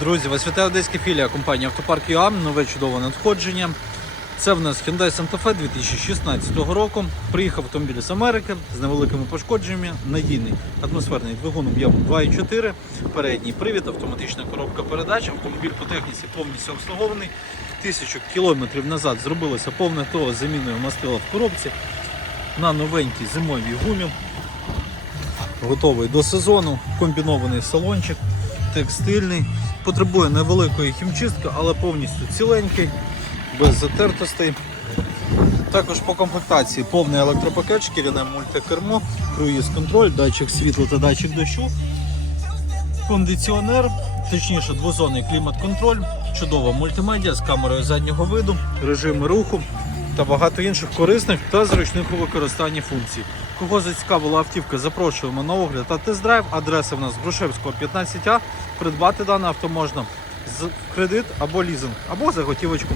Друзі, вас вітає одеська філія компанії Автопарк ЮА. Нове чудове надходження. Це в нас Hyundai Santa Fe 2016 року. Приїхав автомобіль з Америки з невеликими пошкодженнями. Надійний атмосферний двигун об'ємом 2,4. Передній привід, автоматична коробка передач. Автомобіль по техніці повністю обслугований. Тисячу кілометрів назад зробилося повне того заміною мастила в коробці на новенькій зимовій гумі. Готовий до сезону. Комбінований салончик, текстильний. Потребує невеликої хімчистки, але повністю ціленький, без затертостей. Також по комплектації повний електропакет, шкіряне мультикермо, круїз-контроль, датчик світла та датчик дощу, кондиціонер, точніше двозонний клімат-контроль, чудова мультимедіа з камерою заднього виду, режими руху та багато інших корисних та зручних у використанні функцій. Кого зацікавила автівка, запрошуємо на огляд та тест-драйв. Адреса в нас Грушевського 15А. Придбати дане авто можна з кредит або лізинг, або за готівочку.